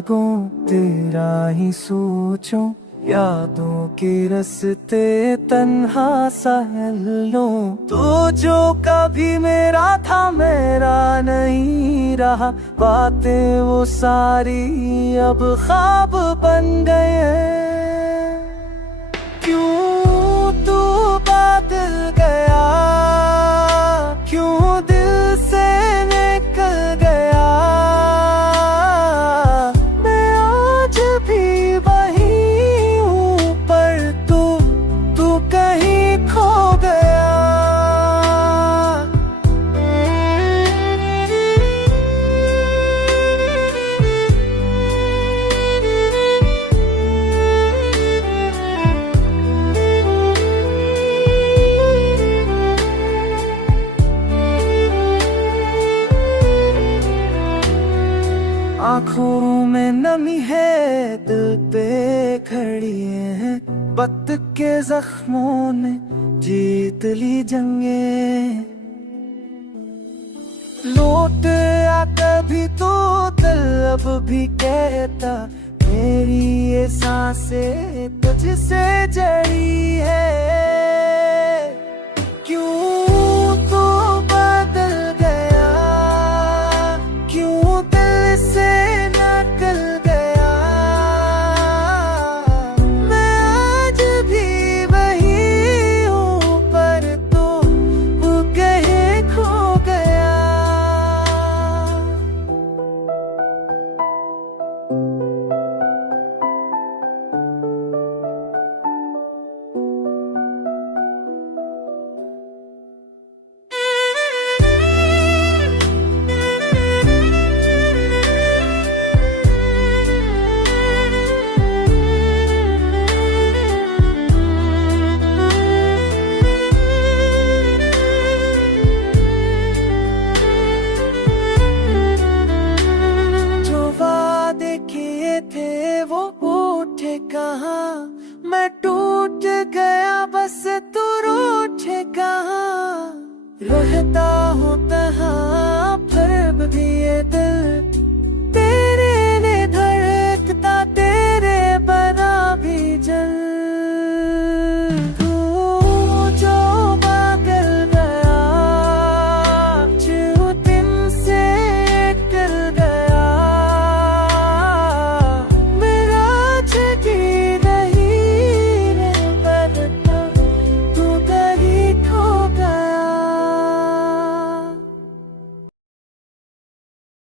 जागूं तेरा ही सोचूं, यादों के रस्ते तन्हा सहलों। तू जो कभी मेरा था मेरा नहीं रहा, बातें वो सारी अब ख्वाब बन गए। क्यों तू बदल गया, क्यों दिल से निकल गया। मैं आज भी वही हूँ, पर तू कहीं खो गया। आँखों में नमी है, दिल पे खड़ी है, वक्त के जख्मों ने जीत ली जंगे। लौट आ कभी तो दिल अब भी कहता, मेरी ये सांसें तुझसे जड़ी है। क्यों तू बदल गया, क्यों दिल से निकल गया। मैं आज भी वही हूँ, पर तू कहीं खो गया। थे वो उठे कहाँ, मैं टूट गया बस तू रूठे कहाँ। रहता